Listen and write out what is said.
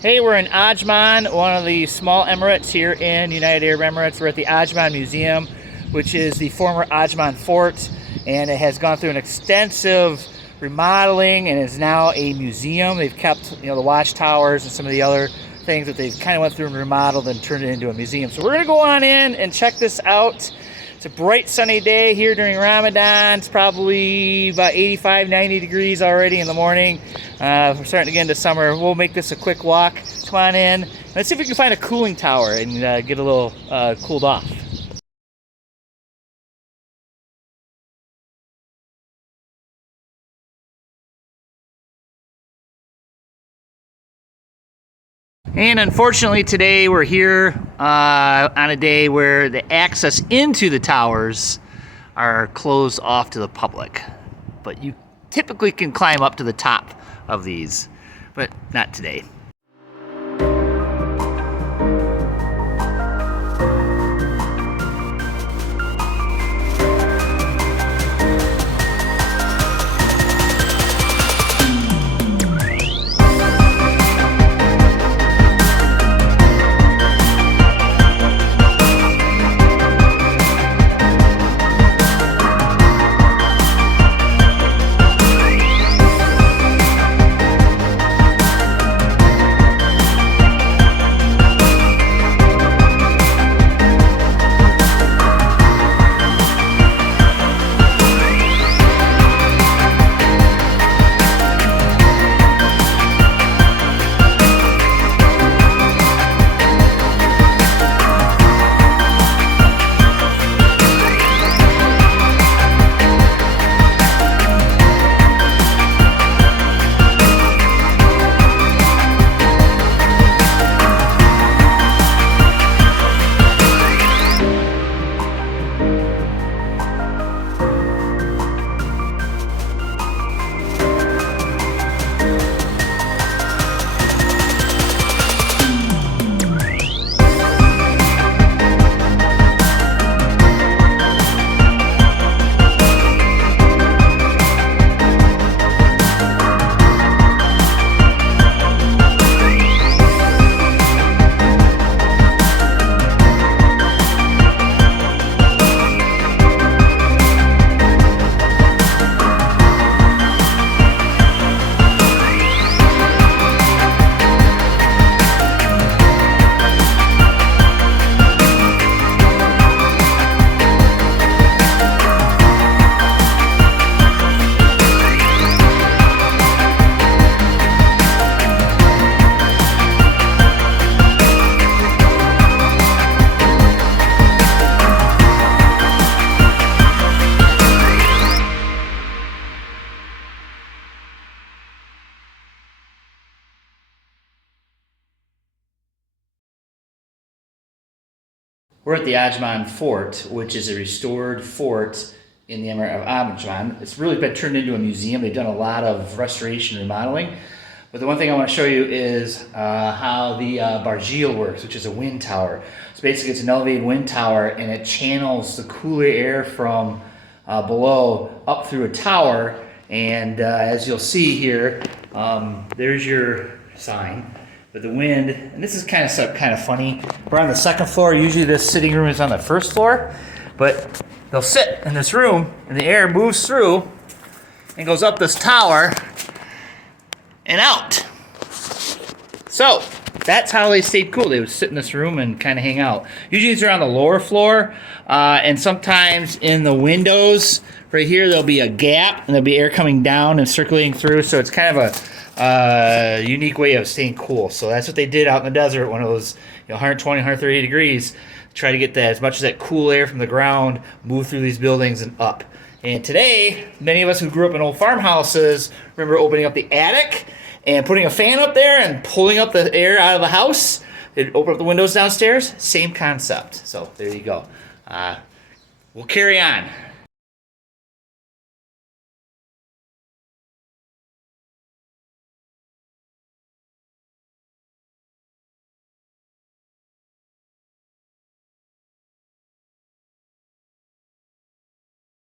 Hey, we're in Ajman, one of the small emirates here in United Arab Emirates. We're at the Ajman Museum, which is the former Ajman Fort, and it has gone through an extensive remodeling and is now a museum. They've kept, the watchtowers and some of the other things that they've kind of went through and remodeled and turned it into a museum. So we're going to go on in and check this out. It's a bright sunny day here during Ramadan. It's probably about 85, 90 degrees already in the morning. We're starting to get into summer. We'll make this a quick walk. Come on in. Let's see if we can find a cooling tower and get a little cooled off. And unfortunately today we're here on a day where the access into the towers are closed off to the public. But you typically can climb up to the top of these, but not today. We're at the Ajman Fort, which is a restored fort in the Emirate of Ajman. It's really been turned into a museum. They've done a lot of restoration and remodeling. But the one thing I want to show you is how the bargil works, which is a wind tower. So basically it's an elevated wind tower and it channels the cooler air from below up through a tower. And as you'll see here, there's your sign. But the wind, and this is kind of funny. We're on the second floor. Usually this sitting room is on the first floor, but they'll sit in this room and the air moves through and goes up this tower and out. So that's how they stayed cool. They would sit in this room and kind of hang out. Usually they're on the lower floor, and sometimes in the windows right here there'll be a gap and there'll be air coming down and circulating through. So it's kind of a unique way of staying cool. So that's what they did out in the desert when it was 120, 130 degrees. Try to get that as much of that cool air from the ground move through these buildings and up. And today, many of us who grew up in old farmhouses remember opening up the attic and putting a fan up there and pulling up the air out of the house. They'd open up the windows downstairs. Same concept. So there you go. We'll carry on.